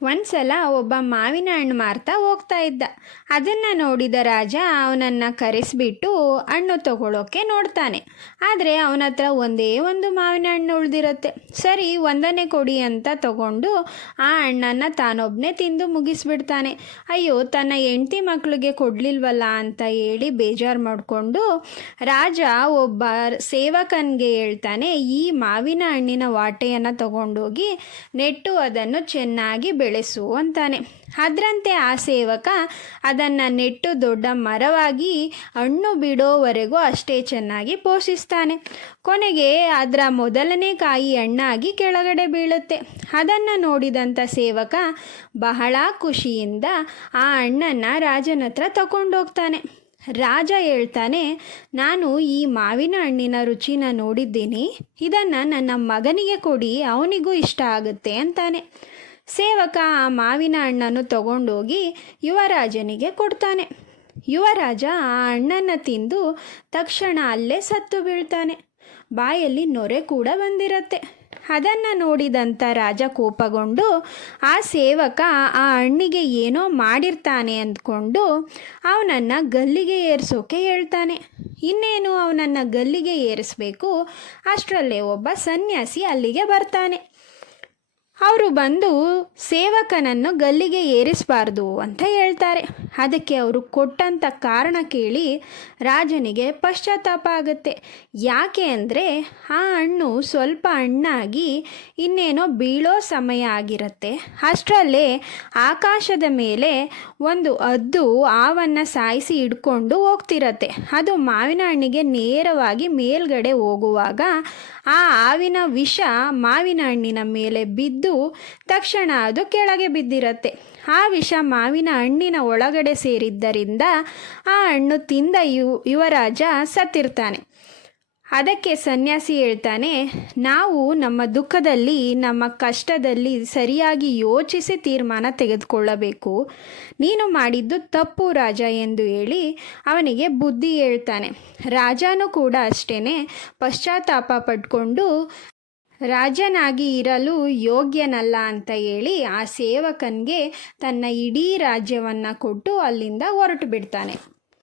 ಒಂದ್ಸಲ ಒಬ್ಬ ಮಾವಿನ ಹಣ್ಣು ಮಾರ್ತಾ ಹೋಗ್ತಾ ಇದ್ದ. ಅದನ್ನು ನೋಡಿದ ರಾಜ ಅವನನ್ನು ಕರೆಸಿಬಿಟ್ಟು ಹಣ್ಣು ತಗೊಳ್ಳೋಕೆ ನೋಡ್ತಾನೆ. ಆದರೆ ಅವನ ಹತ್ರ ಒಂದೇ ಒಂದು ಮಾವಿನ ಹಣ್ಣು ಉಳಿದಿರುತ್ತೆ. ಸರಿ, ಒಂದನ್ನೇ ಕೊಡಿ ಅಂತ ತಗೊಂಡು ಆ ಹಣ್ಣನ್ನು ತಾನೊಬ್ಬನೇ ತಿಂದು ಮುಗಿಸ್ಬಿಡ್ತಾನೆ. ಅಯ್ಯೋ, ತನ್ನ ಹೆಂಡತಿ ಮಕ್ಕಳಿಗೆ ಕೊಡಲಿಲ್ವಲ್ಲ ಅಂತ ಹೇಳಿ ಬೇಜಾರು ಮಾಡಿಕೊಂಡು ರಾಜ ಒಬ್ಬ ಸೇವಕನಿಗೆ ಹೇಳ್ತಾನೆ, ಈ ಮಾವಿನ ಹಣ್ಣಿನ ವಾಟೆಯನ್ನು ತಗೊಂಡೋಗಿ ನೆಟ್ಟು ಅದನ್ನು ಚೆನ್ನಾಗಿ ಬೆಳೆಸು ಅಂತಾನೆ. ಅದರಂತೆ ಆ ಸೇವಕ ಅದನ್ನು ನೆಟ್ಟು ದೊಡ್ಡ ಮರವಾಗಿ ಹಣ್ಣು ಬಿಡೋವರೆಗೂ ಅಷ್ಟೇ ಚೆನ್ನಾಗಿ ಪೋಷಿಸ್ತಾನೆ. ಕೊನೆಗೆ ಅದರ ಮೊದಲನೇ ಕಾಯಿ ಹಣ್ಣಾಗಿ ಕೆಳಗಡೆ ಬೀಳುತ್ತೆ. ಅದನ್ನು ನೋಡಿದಂಥ ಸೇವಕ ಬಹಳ ಖುಷಿಯಿಂದ ಆ ಹಣ್ಣನ್ನು ರಾಜನ ಹತ್ರ ತಗೊಂಡೋಗ್ತಾನೆ. ರಾಜ ಹೇಳ್ತಾನೆ, ನಾನು ಈ ಮಾವಿನ ಹಣ್ಣಿನ ರುಚಿನ ನೋಡಿದ್ದೀನಿ, ಇದನ್ನು ನನ್ನ ಮಗನಿಗೆ ಕೊಡಿ, ಅವನಿಗೂ ಇಷ್ಟ ಆಗುತ್ತೆ ಅಂತಾನೆ. ಸೇವಕ ಆ ಮಾವಿನ ಹಣ್ಣನ್ನು ತಗೊಂಡೋಗಿ ಯುವರಾಜನಿಗೆ ಕೊಡ್ತಾನೆ. ಯುವರಾಜ ಆ ಹಣ್ಣನ್ನು ತಿಂದು ತಕ್ಷಣ ಅಲ್ಲೇ ಸತ್ತು ಬೀಳ್ತಾನೆ. ಬಾಯಲ್ಲಿ ನೊರೆ ಕೂಡ ಬಂದಿರತ್ತೆ. ಅದನ್ನು ನೋಡಿದಂಥ ರಾಜ ಕೋಪಗೊಂಡು ಆ ಸೇವಕ ಆ ಹಣ್ಣಿಗೆ ಏನೋ ಮಾಡಿರ್ತಾನೆ ಅಂದ್ಕೊಂಡು ಅವನನ್ನು ಗಲ್ಲಿಗೆ ಏರಿಸೋಕೆ ಹೇಳ್ತಾನೆ. ಇನ್ನೇನು ಅವನನ್ನು ಗಲ್ಲಿಗೆ ಏರಿಸಬೇಕು, ಅಷ್ಟರಲ್ಲೇ ಒಬ್ಬ ಸನ್ಯಾಸಿ ಅಲ್ಲಿಗೆ ಬರ್ತಾನೆ. ಅವರು ಬಂದು ಸೇವಕನನ್ನು ಗಲ್ಲಿಗೆ ಏರಿಸಬಾರ್ದು ಅಂತ ಹೇಳ್ತಾರೆ. ಅದಕ್ಕೆ ಅವರು ಕೊಟ್ಟಂಥ ಕಾರಣ ಕೇಳಿ ರಾಜನಿಗೆ ಪಶ್ಚಾತ್ತಾಪ ಆಗುತ್ತೆ. ಯಾಕೆ ಅಂದರೆ ಆ ಹಣ್ಣು ಸ್ವಲ್ಪ ಹಣ್ಣಾಗಿ ಇನ್ನೇನೋ ಬೀಳೋ ಸಮಯ ಆಗಿರುತ್ತೆ. ಅಷ್ಟರಲ್ಲೇ ಆಕಾಶದ ಮೇಲೆ ಒಂದು ಹದ್ದು ಹಾವನ್ನು ಸಾಯಿಸಿ ಹಿಡ್ಕೊಂಡು ಹೋಗ್ತಿರತ್ತೆ. ಅದು ಮಾವಿನ ಹಣ್ಣಿಗೆ ನೇರವಾಗಿ ಮೇಲ್ಗಡೆ ಹೋಗುವಾಗ ಆ ಹಾವಿನ ವಿಷ ಮಾವಿನ ಹಣ್ಣಿನ ಮೇಲೆ ಬಿದ್ದು ತಕ್ಷಣ ಅದು ಕೆಳಗೆ ಬಿದ್ದಿರತ್ತೆ. ಆ ವಿಷ ಮಾವಿನ ಹಣ್ಣಿನ ಒಳಗಡೆ ಸೇರಿದ್ದರಿಂದ ಆ ಹಣ್ಣು ತಿಂದ ಯುವರಾಜ ಸತ್ತಿರ್ತಾನೆ. ಅದಕ್ಕೆ ಸನ್ಯಾಸಿ ಹೇಳ್ತಾನೆ, ನಾವು ನಮ್ಮ ದುಃಖದಲ್ಲಿ, ನಮ್ಮ ಕಷ್ಟದಲ್ಲಿ ಸರಿಯಾಗಿ ಯೋಚಿಸಿ ತೀರ್ಮಾನ ತೆಗೆದುಕೊಳ್ಳಬೇಕು. ನೀನು ಮಾಡಿದ್ದು ತಪ್ಪು ರಾಜ ಎಂದು ಹೇಳಿ ಅವನಿಗೆ ಬುದ್ಧಿ ಹೇಳ್ತಾನೆ. ರಾಜನೂ ಕೂಡ ಅಷ್ಟೇ ಪಶ್ಚಾತ್ತಾಪ ಪಟ್ಕೊಂಡು ರಾಜನಾಗಿ ಇರಲು ಯೋಗ್ಯನಲ್ಲ ಅಂತ ಹೇಳಿ ಆ ಸೇವಕನಿಗೆ ತನ್ನ ಇಡೀ ರಾಜ್ಯವನ್ನು ಕೊಟ್ಟು ಅಲ್ಲಿಂದ ಹೊರಟು ಬಿಡ್ತಾನೆ.